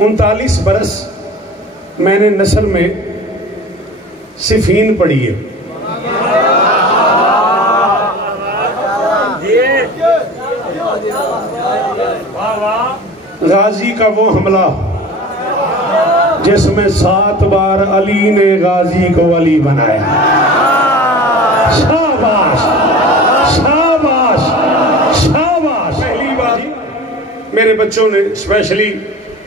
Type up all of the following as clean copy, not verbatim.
39 बरस मैंने नसर में सिफीन पढ़ी है। गाजी का वो हमला जिसमें 7 बार अली ने गाजी को वली बनाया। शाबाश शाबाश शाबाश। पहली बार मेरे बच्चों ने, स्पेशली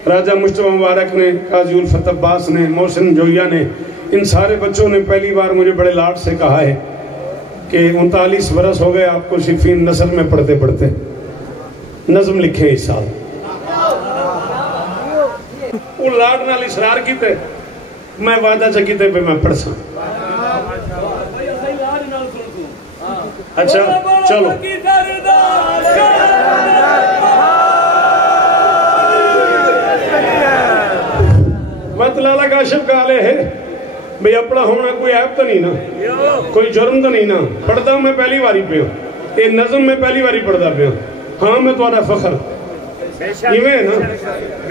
राजा मुश्तफा मुबारक ने, काजी उल्फत अब्बास ने, मोहसिन जोया ने, इन सारे बच्चों ने पहली बार मुझे बड़े लाड से कहा है कि 39 बरस हो गए आपको सिफीन नसर में पढ़ते पढ़ते, नज़म लिखे इस साल। वो लाड नाल इसरार कीते, मैं वादा च कीते पे मैं पढ़ सा। अच्छा चलो, मत लाला काशिफ का आले है भाई, अपना होना कोई ऐप तो नहीं ना, कोई जुर्म तो नहीं ना। पढ़ता मैं पहली बारी पे हूँ, ये नज़म में पहली बारी पढ़ता पे हूँ। हाँ मैं तुम्हारा फखर इवें ना,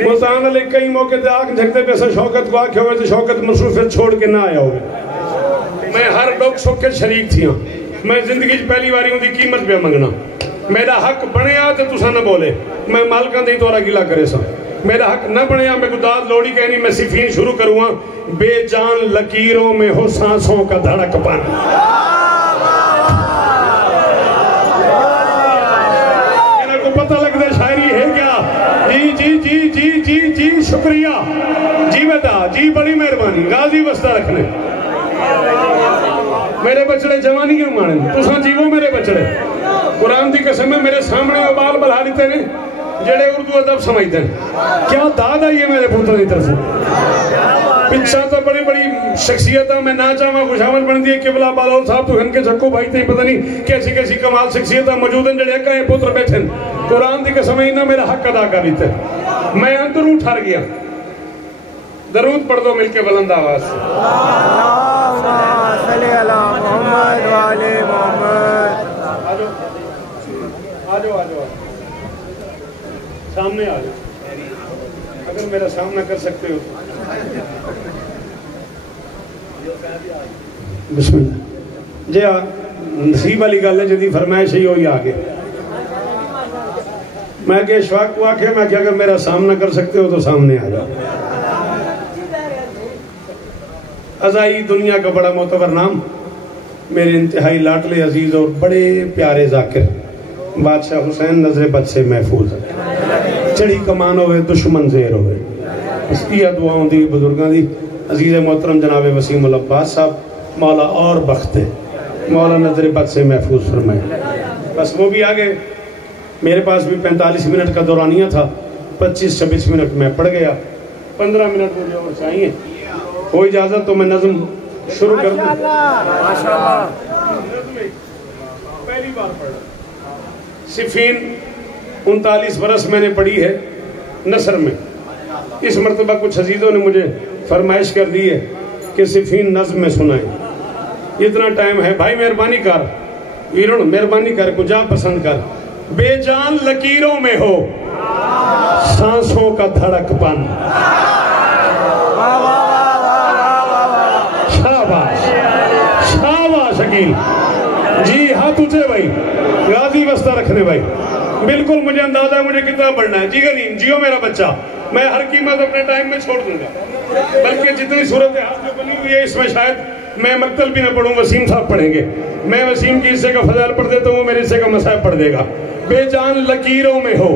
मुल्तान अली कई मौके ते आंख झकते पे शौकत को आखे हुए तो शौकत मसरूफियत छोड़ के ना आया होगा। मैं हर लोग सुख के शरीक थी। मैं जिंदगी पहली बारी उनकी कीमत पे मंगना, मेरा हक बने तो तुसा न बोले, मैं मालका नहीं तोरा गिला करे सा। मेरा हक न बने मैं गुदाद लोड़ी कहनी, मैं सिफीन शुरू करूँगा। बेजान लकीरों में हो सांसों का धड़कपन, पता लगता शायरी है क्या? जी जी जी जी जी जी शुक्रिया जी, बेटा जी, बड़ी मेहरबानी। गाजी बस्ता रखने मेरे बचड़े जवानी क्यों माने, तुसा जीवो मेरे बचड़े। कुरान की कसम है, मेरे सामने बाल बला लेते ने जेड़े उर्दू अदब समझते हैं। क्या दाद आई है मेरे पुत्र की तरफ। पिछा तो बड़ी बड़ी शख्सियत मैं ना चाहवा खुशामद बनती है। किबला बालोल साहब तो इनके चक्को भाई थे, पता नहीं कैसी कैसी कमाल शख्सियत मौजूद हैं जेड़े कहे पुत्र बैठे। कुरान की कसम ना मेरा हक अदा कर देते, मैं अंदर ठर गया। दरूद पढ़ दो मिलके बुलंद आवाज से। सामने आ जाओ, अगर मेरा सामना कर सकते हो तो। बिस्मिल्लाह जी। हाँ, नसीब वाली गल है, जी फरमाइश ही होई आगे। मैं के इशफाक को आखे, मैं अगर मेरा सामना कर सकते हो तो सामने आ जाओ। अज़ाई दुनिया का बड़ा मोतबर नाम, मेरे इंतहाई लाडले अजीज और बड़े प्यारे जाकिर बादशाह हुसैन नजर बद से महफूज है। चढ़ी कमान होवे दुश्मन जेर होवे, इसकी दुआओं दी बुजुर्गों दी। अजीज मोहतरम जनाब वसीम उल अब्बास साहब, मौला और बख्ते, मौला नजर बद से महफूज फरमाए। बस वो भी आ गए। मेरे पास भी 45 मिनट का दौरानिया था, 25-26 मिनट में पढ़ गया। 15 मिनट मुझे और चाहिए, हो इजाजत तो मैं नज़म शुरू कर दूं। पहली बार पढ़ा सिफीन, 39 बरस मैंने पढ़ी है नसर में। इस मरतबा कुछ अजीजों ने मुझे फरमाइश कर दी है कि सिफीन नज़्म में सुनाए। इतना टाइम है भाई, मेहरबानी कर वीरण, मेहरबानी कर, कुछ पसंद कर। बेजान लकीरों में हो सांसों का धड़कपन। शाबाश शाबाश शकील जी, हाथ ऊंचे भाई, गाजी बस्ता रखने भाई। बिल्कुल मुझे अंदाजा है मुझे कितना पढ़ना है। जी गनीम जियो मेरा बच्चा, मैं हर कीमत अपने टाइम में छोड़ दूंगा। बल्कि जितनी सूरत हाल जो बनी हुई है इसमें शायद मैं मक्तल भी ना पढ़ूं, वसीम साहब पढ़ेंगे। मैं वसीम की हिस्से का फजाइल पढ़ देता हूँ, वो मेरे हिस्से का मसाइब पढ़ देगा। बेजान लकीरों में हो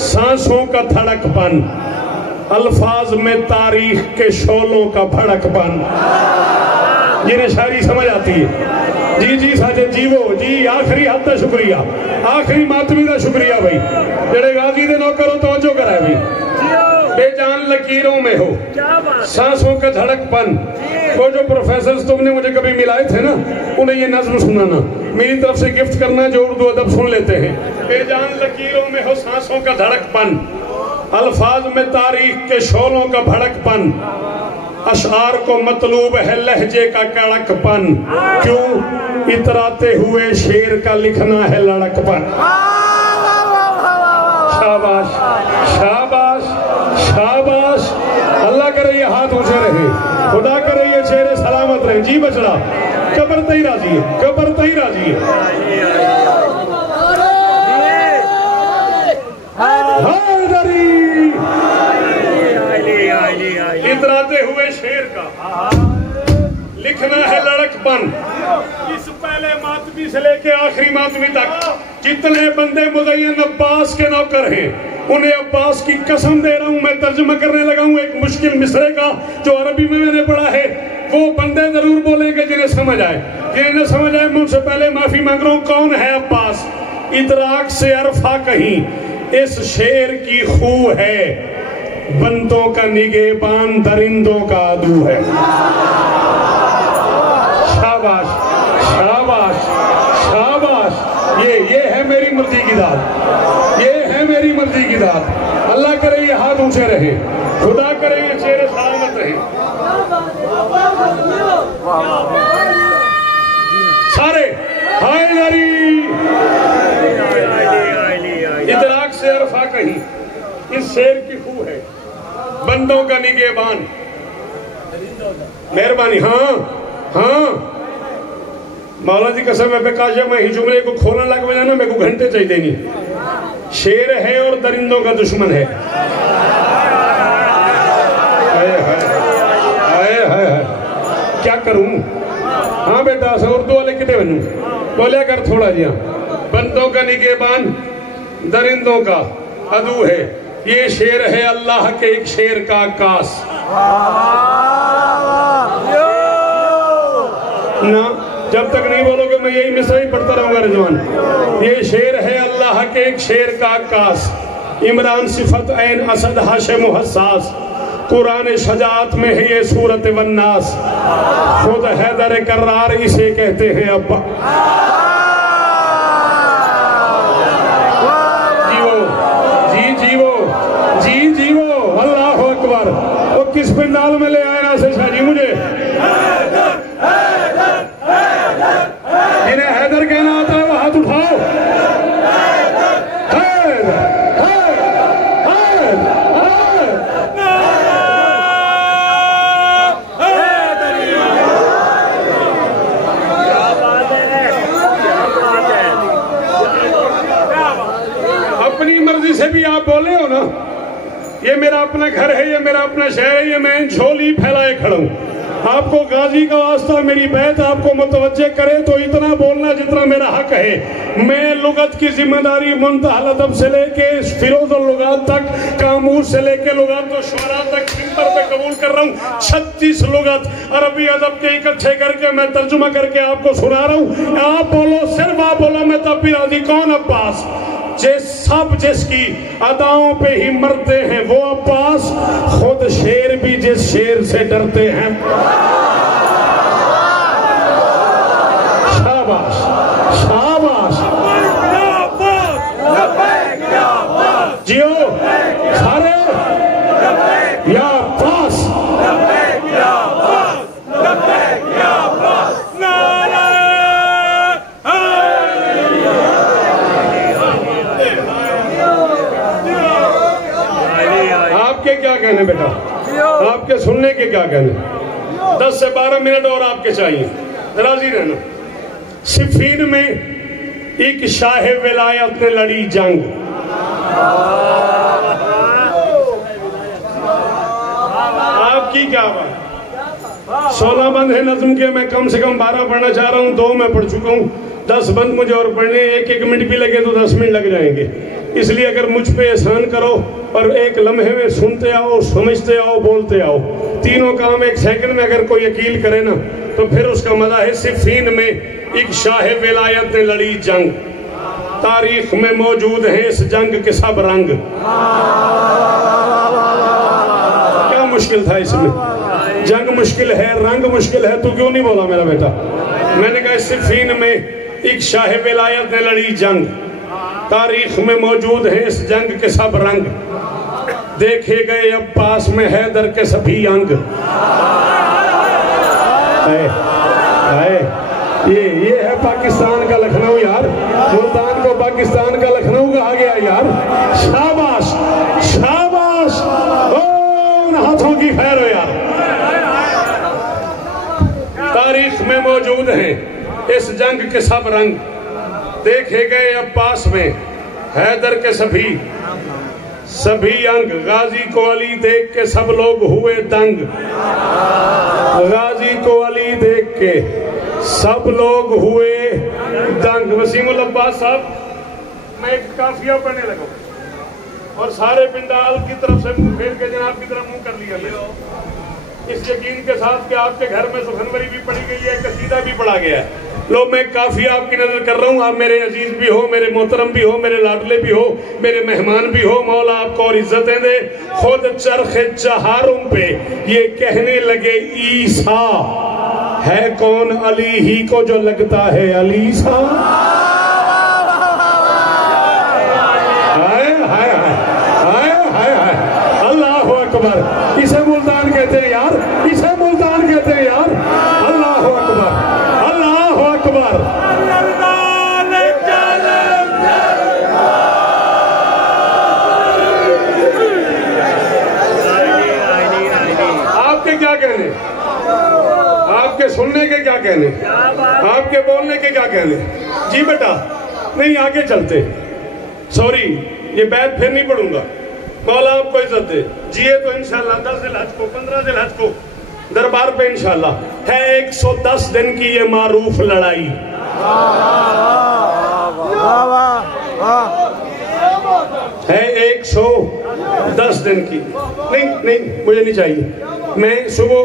सांसों का धड़कपन, अल्फाज में तारीख के शोलों का भड़कपन। जिन्हें शायरी समझ आती है जी जी साजे जीवो जी। आखिरी हद का शुक्रिया, आखिरी मातमी का शुक्रिया भाई, जेड़े गाजी दे नौकरों तवज्जो कराए भाई। बेजान लकीरों में हो सांसों का धड़कपन। वो जो प्रोफेसर तुमने मुझे कभी मिलाए थे ना, उन्हें ये नज्म सुनाना, मेरी तरफ से गिफ्ट करना, जो उर्दू अदब सुन लेते हैं। बेजान लकीरों में हो सांसों का धड़कपन, अल्फाज में तारीख के शोलों का भड़कपन, अशआर को मतलूब है लहजे का कड़कपन, क्यों इतराते हुए शेर का लिखना है लड़कपन। शाबाश शाबाश शाबाश करे ये हाथ ऊंचे रहे, खुदा करे ये चेहरे सलामत रहे। जी बचड़ा कबर तई राजी है, कबर तई राजी है। इतराते हुए शेर का लिखना है लड़कपन। इस पहले मातमी से लेके आखिरी मातमी तक जितने बंदे मुज़य्यन अब्बास के नौकर हैं, उन्हें अब्बास की कसम दे रहा हूं, मैं तर्जुमा करने लगा हूं एक मुश्किल मिसरे का जो अरबी में मैंने पढ़ा है। वो बंदे जरूर बोलेंगे जिन्हें समझ आए, जिन्हें समझ आए। मैं उनसे पहले माफी मांग रहा हूं। कौन है अब्बास? इतराक से अरफा कहीं इस शेर की खू है, बंदों का निगेबान दरिंदों का आदू है। शाबाश शाबाश शाबाश। ये है मेरी मर्जी की दात, ये है मेरी मर्जी की दात। अल्लाह करे ये हाथ ऊंचे रहे, खुदा करे ये चेहरे सलामत रहे। सारे हाय नारी इतराक से अरफा कहीं इस शेर की खू है, बंदों का निगेबान। मेहरबानी। हाँ हाँ मौला जी कसम है बेकाशा, मैं ही जुमले को खोलने लग बजाना मेरे को घंटे चाहिए नहीं। शेर है और दरिंदों का दुश्मन है। क्या करूं? हाँ बेटा उर्दू वाले कितने बनूं? बोलिया कर थोड़ा जिया। बंदों का निगेबान दरिंदों का अदू है। ये शेर है अल्लाह के एक शेर का आकाश ना। जब तक नहीं बोलोगे मैं यही मिसरा ही पढ़ता रहूंगा रिजवान। ये शेर है अल्लाह के एक शेर का आकाश। इमरान सिफत ऐन असद हाशिम हसास। कुरान शजात में है ये सूरत वन्नास। खुद हैदर कर्रार इसे कहते हैं अब्बा। जीवो अल्लाह अकबर। वो किस पिंडाल में ले आए ना से शाजी मुझे जिन्हें हैदर कहना आता है वो हाथ उठाओ। अपनी मर्जी से भी आप बोले हो ना, ये मेरा अपना घर है, ये मेरा अपना शहर है, ये मैं झोली फैलाए खड़ा हूं। आपको गाजी का वास्ता मेरी बैत आपको मुतवज्जे करे तो इतना बोलना जितना मेरा हक है। मैं लुगत की जिम्मेदारी मुंतहल अदब से लेके फिरोज और लुगात तक, कामूस से लेके लुगात और शुरा तक मिंबर पे कबूल कर रहा हूँ। 36 लुगत अरबी अदब के इकट्ठे करके मैं तर्जुमा करके आपको सुना रहा हूँ। आप बोलो, सिर्फ आप बोलो, मैं तब भी राजी। कौन अब्बास? सब जिसकी अदाओं पे ही मरते हैं वो अब्बास। खुद शेर भी जिस शेर से डरते हैं। शाबाश शाबाश। जियो सारे या अब्बास। क्या कहने बेटा? आपके सुनने के क्या कहने? 10 से 12 मिनट और आपके चाहिए, राजी रहना। सिफीन में एक शाह विलायत ने लड़ी जंग। आपकी क्या बात? 16 बंद है नज्म के, मैं कम से कम 12 पढ़ना चाह रहा हूँ। 2 मैं पढ़ चुका हूँ, 10 बंद मुझे और पढ़ने। 1-1 मिनट भी लगे तो 10 मिनट लग जाएंगे। इसलिए अगर मुझ पे एहसान करो और एक लम्हे में सुनते आओ, समझते आओ, बोलते आओ, तीनों काम 1 सेकंड में अगर कोई यकील करे ना तो फिर उसका मजा है। सिफीन में एक शाह विलायत ने लड़ी जंग। तारीख में मौजूद है इस जंग के सब रंग। क्या मुश्किल था इसमें? जंग मुश्किल है, रंग मुश्किल है, तू क्यों नहीं बोला मेरा बेटा? मैंने कहा सिफीन में एक शाह विलायत ने लड़ी जंग। तारीख में मौजूद है इस जंग के सब रंग। देखे गए अब्बास में हैदर के सभी अंग। ये है पाकिस्तान का लखनऊ यार। मुल्तान को पाकिस्तान का लखनऊ कहा गया यार। शाबाश शाबाश। ओ उन हाथों की खैर हो यार। तारीख में मौजूद हैं इस जंग के सब रंग, देखे गए अब्बास में हैदर के सभी अंग। गाजी को अली देख के सब लोग हुए दंग, गाजी को अली देख के सब लोग हुए दंग। वसीमुल अब्बास साहब, मैं एक काफिया पढ़ने लगा और सारे पिंडाल की तरफ से मुंह फेर के जनाब की तरफ मुंह कर लिया मैं, इस यकीन के साथ कि आपके घर में सुखनवरी भी पढ़ी गई है, कसीदा भी पढ़ा गया है। लो, मैं काफी आपकी नजर कर रहा हूँ। आप मेरे अजीज भी हो, मेरे मोहतरम भी हो, मेरे लाडले भी हो, मेरे मेहमान भी हो। मौला आपको और इज्जतें दे। खुद चरखे चहारों पे ये कहने लगे ईसा है कौन अली ही को जो लगता है अली सा। हाय हाय हाय हाय हाय, अल्लाह अकबर। इसे मुल्तान कहते हैं यार, इसे मुल्तान कहते हैं यार। अल्लाह अकबर, अल्लाह अकबर। आपके क्या कहने, आपके सुनने के क्या कहने, आपके बोलने के क्या कहने? जी बेटा, नहीं आगे चलते। सॉरी, ये बैत फिर नहीं पढ़ूंगा। मौला आपको इज्जत दे। जिए तो इंशाल्लाह 10 ज़िलहज को, 15 ज़िलहज को दरबार पे इंशाल्लाह है 110 दिन की ये मारूफ लड़ाई। है 110 दिन की। नहीं मुझे नहीं चाहिए। मैं सुबह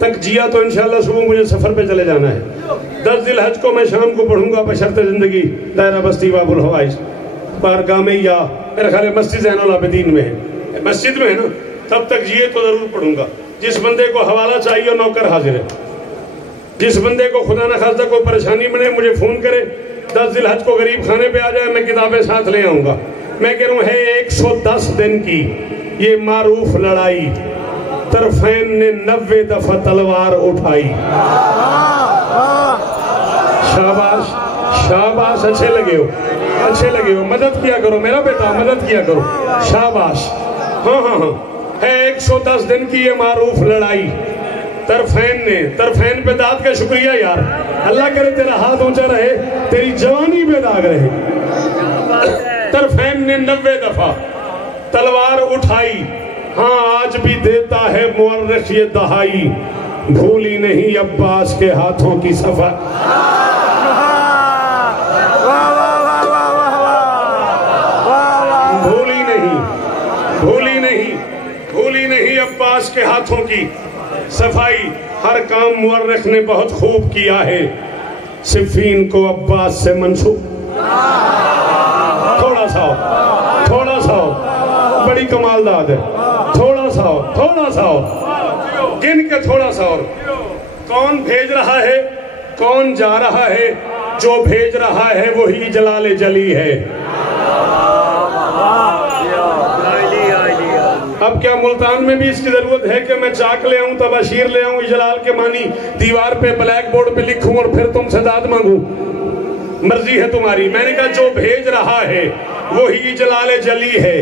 तक जिया तो इंशाल्लाह सुबह मुझे सफर पे चले जाना है। 10 ज़िलहज को मैं शाम को पढ़ूंगा बशर्ते जिंदगी दायरा बस्ती बाबुल हवाइज बारगाह में, या मेरे ख्याल मस्जिद ज़ैनुल आबिदीन में है, मस्जिद में है ना। तब तक जिए तो जरूर पढ़ूंगा। जिस बंदे को हवाला चाहिए नौकर हाजिर है। जिस बंदे को खुदा न खास्ता कोई परेशानी बने मुझे फोन करे। 10 ज़िलहज को गरीब खाने पे आ जाए, मैं किताबें साथ ले आऊंगा। मैं कह रहा हूँ है 110 दिन की ये मारूफ लड़ाई। तरफैन ने 90 दफा तलवार उठाई। शाबाश शाबाश, अच्छे लगे हो, अच्छे लगे हो। मदद किया करो मेरा बेटा, मदद किया करो। शाबाश। हाँ हाँ हाँ, है 110 दिन की ये मारूफ लड़ाई। तरफैन पे दाद का शुक्रिया यार। अल्लाह करे तेरा हाथ ऊंचा रहे, तेरी जवानी पे दाग रहे। तरफैन ने 90 दफा तलवार उठाई। हाँ, आज भी देता है मुअर्रिख ये दहाई। भूली नहीं अब्बास के हाथों की सफा। भूली नहीं अब्बास के हाथों की सफाई। हर काम मुअर्रिख ने बहुत खूब किया है। सिफ़ीन को अब्बास से मंसूब। थोड़ा सा बड़ी कमालदाद है। थोड़ा सा गिन के थोड़ा सा और। कौन भेज रहा है, कौन जा रहा है? जो भेज रहा है वही जलाले जली है। अब क्या मुल्तान में भी इसकी जरूरत है कि मैं चाक ले आऊं, तबाशीर ले आऊं, इजलाल के मानी दीवार पे ब्लैक बोर्ड पे लिखूं और फिर तुमसे दाद मांगू? मर्जी है तुम्हारी। मैंने कहा जो भेज रहा है वही जलाले जली है।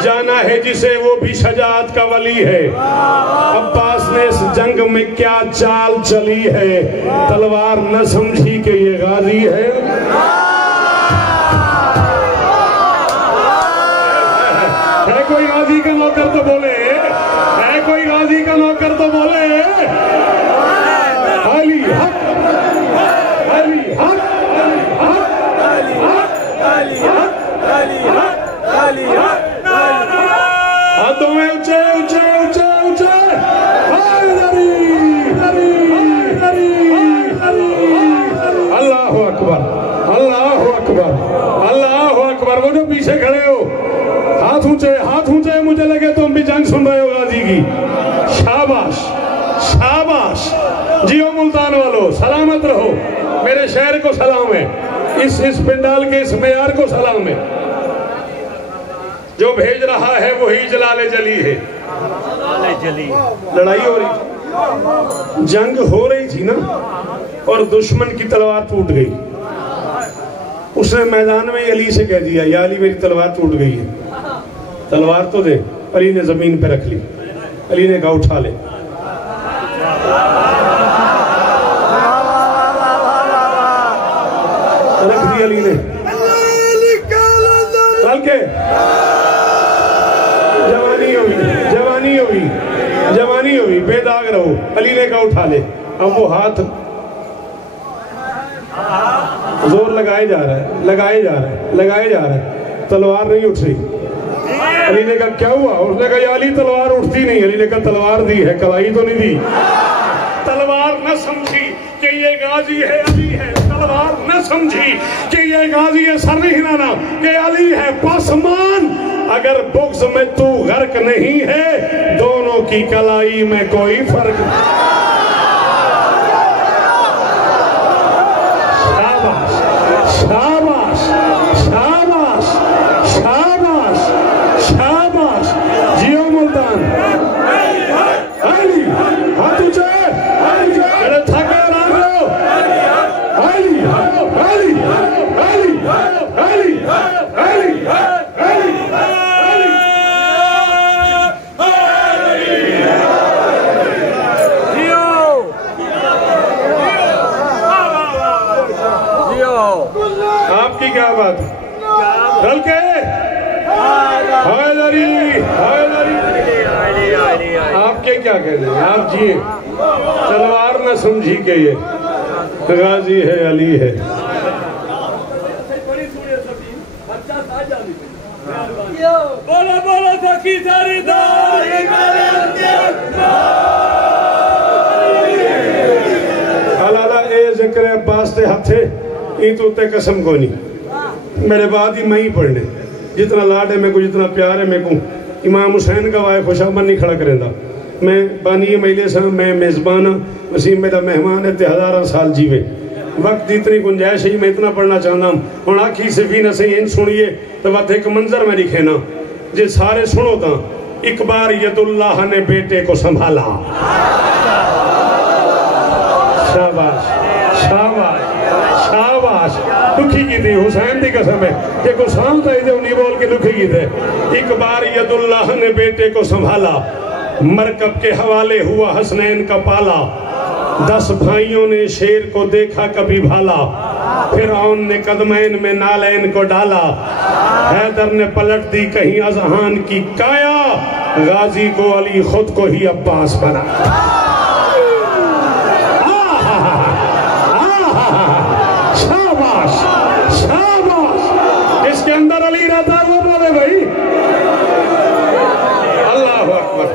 जाना है जिसे वो भी शजाअत का वली है। अब्बास ने इस जंग में क्या चाल चली है, तलवार न समझी कि ये गाजी है। कोई गाजी का नौकर तो बोले, है कोई गाजी का नौकर तो बोले। अली हक, अली हक, अली हक, अली हक, अली हक, अली हक। हाथों में ऊंचे ऊंचे ऊंचे ऊंचे। अल्लाह अकबर, अल्लाह अकबर, अल्लाह अकबर। वो जो पीछे खड़े हो, हाथ ऊंचे, मुझे लगे तुम भी जंग सुन रहे हो गाजी की। शाबाश शाबाश। जियो मुल्तान वालों, सलामत रहो। मेरे शहर को सलाम है, इस पिंडाल के इस मेयार को सलाम है। जो भेज रहा है वही जलाले जली है। लड़ाई हो रही थी, जंग हो रही थी ना, और दुश्मन की तलवार टूट गई। उसने मैदान में अली से कह दिया, या अली मेरी तलवार टूट गई है। तलवार तो दे। अली ने जमीन पे रख ली। अली ने कहा उठा ले। रख दी अली ने। चल के जवानी हुई बेदाग रहो। अली ने कहा उठा ले। अब वो हाथ जोर लगाए जा रहा है, तलवार नहीं उठ रही। अली ने कहा क्या हुआ? उसने कहा या अली तलवार उठती नहीं। अली ने कहा तलवार दी है, कलाई तो नहीं दी। तलवार न समझी कि ये गाजी है, अली है। तलवार न समझी कि ये गाजी है, सर नहीं हिलाना कि अली है। पासमान अगर बुग्ज में तू गर्क नहीं है, दोनों की कलाई में कोई फर्क नहीं। शाबाश शाबाश शाबाश शाबाश। जियो मुल्तान। अली हाथ ऊंचे, अरे थके आराम करो। अली अली अली अली अली आपकी क्या बात है? चल के आपके क्या कहने हैं? आप जिए। तलवार न समझी के ये गाजी है, अली है। बोलो बोलो सखी सारी अलाला ए जिक्र अब्बास ते हथे ई तो ते कसम को नहीं। मेरे बाद ही मैं ही पढ़ने जितना लाड है मेरे को, जितना प्यार है मेरे को। इमाम हुसैन का वाय खुशामन नहीं खड़ा करेंदा। मैं बानी मेले से मैं मेज़बान वसीम मेरा मेहमान है ते हज़ारा साल जीवे। वक्त इतनी गुंजाइश ही मैं इतना पढ़ना चाहता हूँ। हूँ आखी सिफी न सही इन सुनिए तो वत एक मंजर में लिखे ना जे सारे सुनो तो। एक बार यदुल्लाह ने बेटे को संभाला। शाबाश शाबाश शाबाश। दुखी की थी हुसैन की कसम है कि को शांत नहीं बोल के दुखी की थे। एक बार यदुल्लाह ने बेटे को संभाला, मरकब के हवाले हुआ हसनैन का पाला। 10 भाइयों ने शेर को देखा कभी भाला, फिरौन ने कदमैन में नालैन को डाला। हैदर ने पलट दी कहीं अजहान की काया, गाजी को अली खुद को ही अब्बास बना। शाबाश शाबाश। इसके अंदर अली रहता है वो बोले भाई अल्लाह अकबर।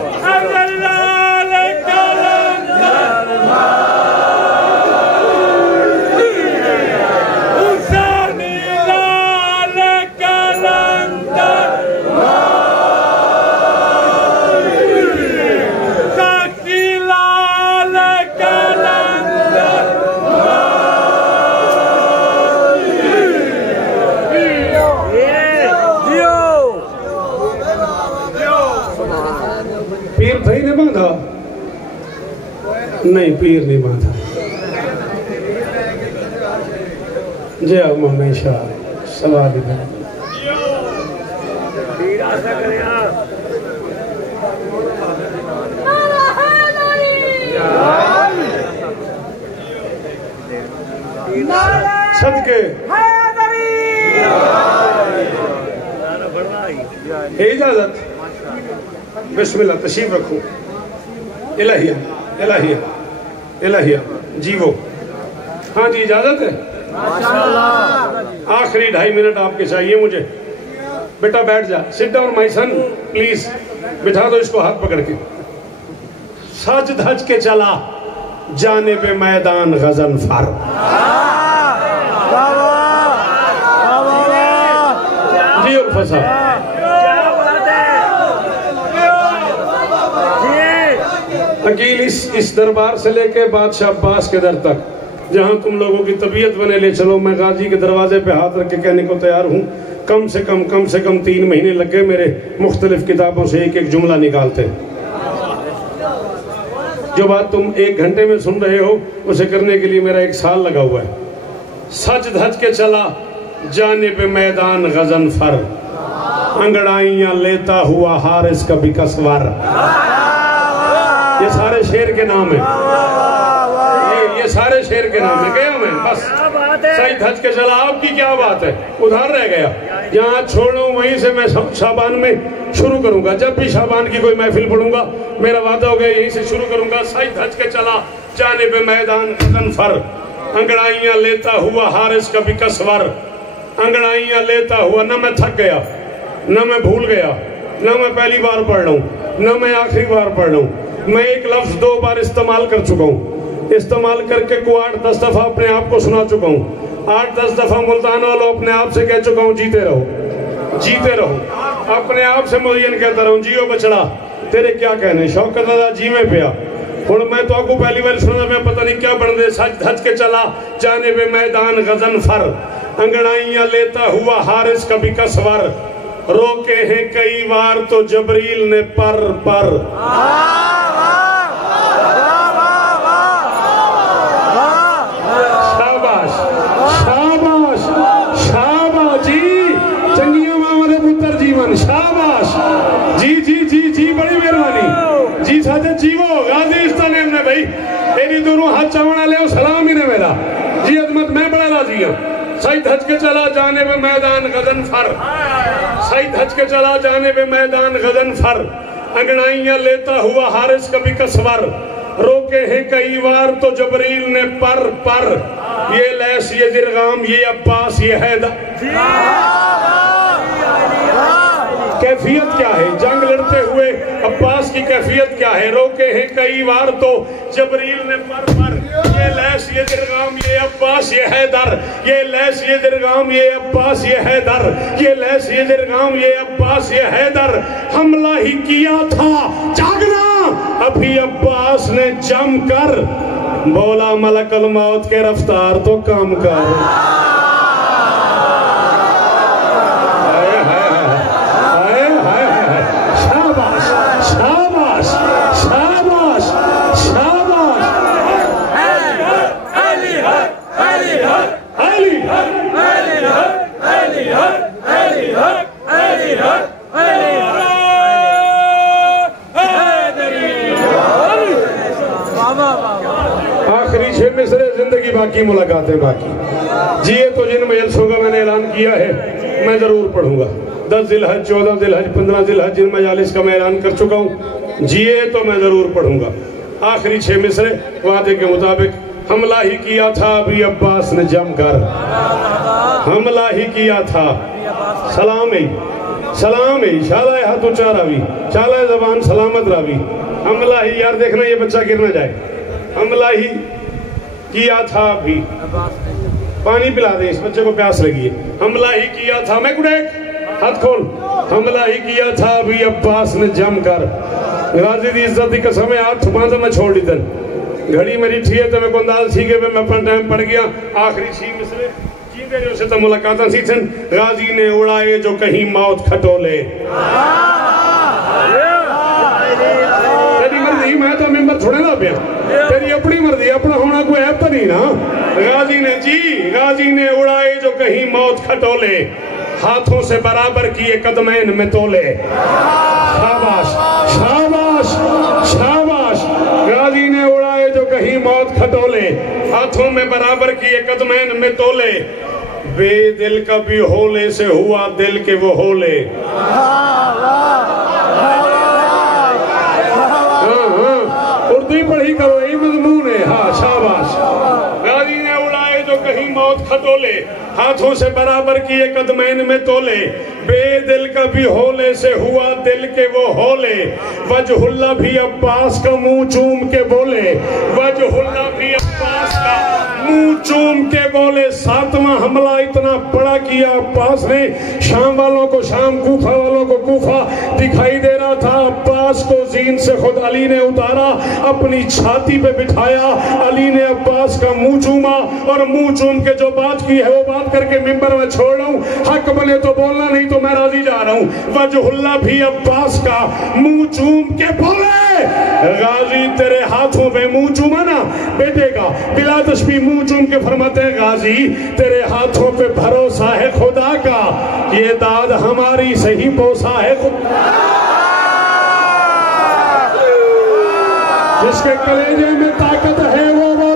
पीर थई ने बांधा नहीं, पीर नहीं बांधा। जय मोहम्मद शाह सवाल सदके इजाजत। बिस्मिल्लाह तशरीफ रखो। इलाहिया इलाहिया इलाहिया जीवो। हाँ जी इजाजत है। आखिरी 2.5 मिनट आपके चाहिए मुझे। बेटा बैठ जा। Sit down my son please. बिठा दो इसको हाथ पकड़ के। सज धज के चला जाने पे मैदान गजनफर। जी उल्फा अकील इस दरबार से लेके बादशाह अब्बास के दर तक जहां तुम लोगों की तबीयत बने ले चलो, मैं गाजी के दरवाजे पे हाथ रख के कहने को तैयार हूँ। कम से कम 3 महीने लग गए मेरे मुख्तलिफ किताबों से एक एक जुमला निकालते। जो बात तुम 1 घंटे में सुन रहे हो उसे करने के लिए मेरा 1 साल लगा हुआ है। सच धज के चला जाने पे मैदान गजनफर, अंगड़ाइयां लेता हुआ हारिस कभी कसवर। ये सारे शेर के नाम है, ये सारे शेर के नाम है। गया मैं बस सही धज के चला। आपकी क्या बात है, उधार रह गया। यहाँ छोड़ो वहीं से मैं शाबान में शुरू करूंगा। जब भी शाबान की कोई महफिल पढ़ूंगा मेरा वादा हो गया यहीं से शुरू करूंगा। सही धज के चला जाने पे मैदान गगन फर, अंगड़ाइयां लेता हुआ हारिस कभी कसवर, अंगड़ाइयां लेता हुआ। न मैं थक गया, न मैं भूल गया, न मैं पहली बार पढ़ रहा हूँ, न मैं आखिरी बार पढ़ रहा हूँ। मैं एक लफ्ज 2 बार इस्तेमाल कर चुका हूँ, इस्तेमाल करके को 8-10 दफा अपने आप को सुना चुका हूँ। 8-10 दफा मुल्तान वालों अपने आप से कह चुका हूँ जीते रहो, जीते रहो। अपने आप से मुझे कहता रहा हूँ जियो बछड़ा तेरे क्या कहने, शौकत दादा जी में पिया। और मैं तो आपको पहली बार सुना, मैं पता नहीं क्या बन दे। सच धज के चला जाने पे मैदान गजन फर, अंगड़ाइयां लेता हुआ हारिस कभी कसवर, रोके हैं कई बार तो जबरील ने पर पर। शाबाश शाबाश शाबाश जी, चंगिया मामा दे पुत्र जीवन, शाबाश जी जी जी जी, बड़ी मेहरबानी जी। साथे जीवो गाजी इस्ताने ने भाई तेरी दोनों हाथ चावना ले सलाम ही ने मेरा जी। अजमत मैं बड़ा राजी हूँ। सही धज के चला जाने पे मैदान गजन फर, सही धज के चला जाने पे मैदान गजन फर, अंगड़ाइयां लेता हुआ हारिस कभी कसवर, रोके हैं कई बार तो जबरील ने पर पर। ये लैस ये दिरगाम ये अब्बास ये हैदर। कैफियत क्या है जंग लड़ते हुए अब्बास की कैफियत क्या है? रोके हैं कई बार तो जबरील ने पर पर। ये लैस ये दिरगाम ये अब्बास ये हैदर, ये लैस ये दिरगाम ये अब्बास ये हैदर, ये लैस ये दिरगाम ये अब्बास ये हैदर। हमला ही किया था जागना अभी अब्बास ने जम कर, बोला मलकल मौत के रफ्तार तो कम कर। आखिरी 6 मिसरे जिंदगी बाकी मुलाकातें बाकी। जिए तो जिन मजलसों का मैंने ऐलान किया है मैं जरूर पढ़ूंगा। 10 जिलहज 14 जिलहज 15 जिलहज जिन मजालिस का मैं ऐलान कर चुका हूँ। जिए तो मैं जरूर पढ़ूंगा। आखिरी 6 मिसरे वादे के मुताबिक। हमला ही किया था अभी अब्बास ने जमकर, हमला ही किया था। सलाम ही सलाम ही शाला हाथ ऊंचा रावी, शाला जबान सलामत रावी। हमला ही, यार देखना ये बच्चा गिर ना जाए। हमला ही किया था अभी, पानी पिला दे इस बच्चे को प्यास लगी है। हमला ही किया था, मैं गुडेक हाथ खोल। हमला ही किया था अभी अब्बास ने जमकर, गाजी दी इज्जत की कसम है 8 बांध मैं छोड़ दी तन। घड़ी मेरी थी तो मैं को अंदाज थी कि मैं अपना टाइम पड़ गया। आखिरी 6 मिसरे जी से तो मुलाकात थी थन। गाजी ने उड़ाए जो कहीं मौत खटोले। तेरी मर्जी, मैं तो मेंबर थोड़े ना पिया, तेरी अपनी मर्जी, अपना होना कोई ऐप तो नहीं ना। गाजी ने जी, गाजी ने उड़ाए जो कहीं मौत खटोले, हाथों से बराबर किए कदमैन में तोले। शाबाश शाबाश शाबाश। गाजी ने उड़ाए जो कहीं मौत खटोले, हाथों में बराबर किए कदमैन में तोले। बेदिल का भी होले से हुआ दिल के वो होले। उर्दू पढ़ी करो, यही मजमून है। हाँ शाबाश। गाजी ने उड़ाए जो कहीं मौत खटोले, हाथों से बराबर किए कदमैन में तोले। बेदिल का भी होले से हुआ दिल के वो होले। वजहुल्ला भी अब्बास का मुंह चूम के बोले, वजहुल्ला भी अब्बास का मुंह चूम के बोले। 7वां हमला इतना बड़ा किया अब्बास ने, शाम वालों को शाम, कूफा वालों को कूफा दिखाई दे रहा था। अब्बास को जीन से खुद अली ने उतारा, अपनी छाती पे बिठाया। अली ने अब्बास का मुंह चूमा और मुंह चूम के जो बात की है वो बात करके मिंबर में छोड़ रहा हूँ। हक बने तो बोलना, नहीं तो मैं राजी जा रहा हूँ। वजहुल्ला भी अब्बास का मुंह चूम के बोले, गाजी तेरे हाथों पे मुंह चूमा ना बेटे का, बिला तशबीह मुंह चूम के फरमाते हैं गाजी तेरे हाथों पे भरोसा है खुदा का, ये दाद हमारी सही पोसा है खुदा। जिसके कलेजे में ताकत है वो